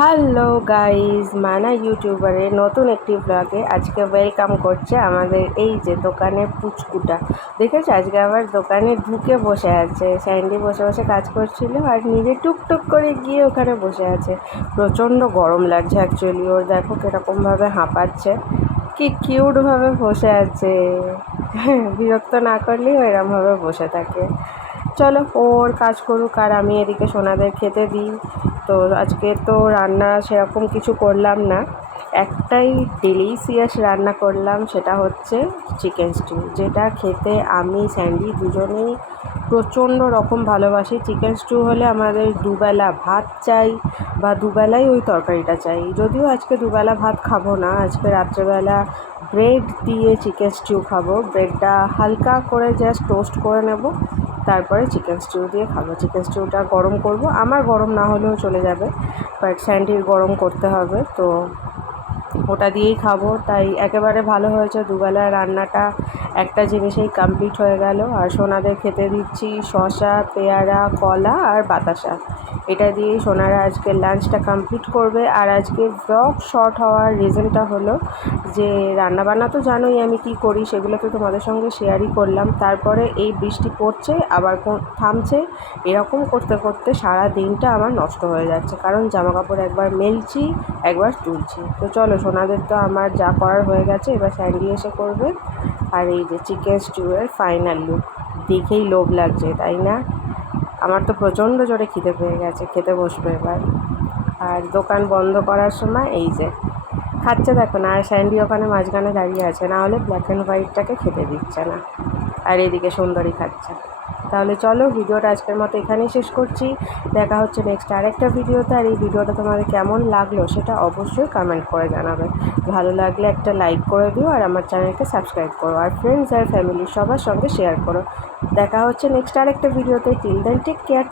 Hello guys, মানা ইউটিউবারের নতুন একটি ব্লগে আজকে ওয়েলকাম করছে আমাদের এই যে দোকানের পুচকুটা। দেখেছো আজকে আবার দোকানে ঢুকে বসে আছে। স্যান্ডি বসে বসে কাজ করছিল আর নিজে টুকটুক করে গিয়ে ওখানে বসে আছে। প্রচণ্ড গরম লাগছে অ্যাকচুয়ালি। ওর দেখো কীরকমভাবে হাঁপাচ্ছে, কি কিউটভাবে বসে আছে। বিরক্ত না করলেও এরমভাবে বসে থাকে। চলো ওর কাজ করুক আর আমি এদিকে সোনাদের খেতে দিই। তো আজকে তো রান্না সেরকম কিছু করলাম না, একটাই ডেলিশিয়াস রান্না করলাম, সেটা হচ্ছে চিকেন স্টিউ, যেটা খেতে আমি স্যান্ডি দুজনেই প্রচণ্ড রকম ভালোবাসি। চিকেন স্টিউ হলে আমাদের দুবেলা ভাত চাই বা দুবেলাই ওই তরকারিটা চাই। যদিও আজকে দুবেলা ভাত খাবো না, আজকে রাত্রেবেলা ব্রেড দিয়ে চিকেন স্টিউ খাবো। ব্রেডটা হালকা করে জাস্ট টোস্ট করে নেব, তারপরে চিকেন স্টিউ দিয়ে খাবো। চিকেন স্টিউটা গরম করব, আমার গরম না হলেও চলে যাবে, বাট স্যান্ডির গরম করতে হবে, তো ওটা দিয়েই খাবো। তাই একেবারে ভালো হয়েছে, দুবেলা রান্নাটা একটা জিনিসেই কমপ্লিট হয়ে গেল। আর সোনাদের খেতে দিচ্ছি শসা, পেয়ারা, কলা আর বাতাসা। এটা দিয়েই সোনারা আজকে লাঞ্চটা কমপ্লিট করবে। আর আজকে ব্লগ শর্ট হওয়ার রিজনটা হলো যে রান্নাবান্না তো জানোই আমি কি করি, সেগুলো তো তোমাদের সঙ্গে শেয়ারই করলাম। তারপরে এই বৃষ্টি পড়ছে আবার থামছে, এরকম করতে করতে সারা দিনটা আমার নষ্ট হয়ে যাচ্ছে, কারণ জামাকাপড় একবার মেলছি একবার তুলছি। তো চলো, সোনাদের তো আমার যা করার হয়ে গেছে, এবার স্যান্ডি এসে করবে। আর এই যে চিকেন স্টিউয়ের ফাইনাল লুক দেখেই লোভ লাগছে, তাই না? আমার তো প্রচণ্ড জোরে খিদে পেয়ে গেছে, খেতে বসবো এবার। আর দোকান বন্ধ করার সময় এই যে খাচ্ছে দেখো না, আর স্যান্ডি ওখানে মাঝখানে দাঁড়িয়ে আছে, না হলে ব্ল্যাক অ্যান্ড হোয়াইটটাকে খেতে দিচ্ছে না। আর এদিকে সুন্দরী খাচ্ছে। তাহলে চলো, ভিডিওটা আজকের মতো এখানেই শেষ করছি। দেখা হচ্ছে নেক্সট আরেকটা ভিডিওতে। আর এই ভিডিওটা তোমাদের কেমন লাগলো সেটা অবশ্যই কমেন্ট করে জানাবে। ভালো লাগলে একটা লাইক করে দিও আর আমার চ্যানেলকে সাবস্ক্রাইব করো, আর ফ্রেন্ডস আর ফ্যামিলি সবার সঙ্গে শেয়ার করো। দেখা হচ্ছে নেক্সট আরেকটা ভিডিওতে। Till then take care.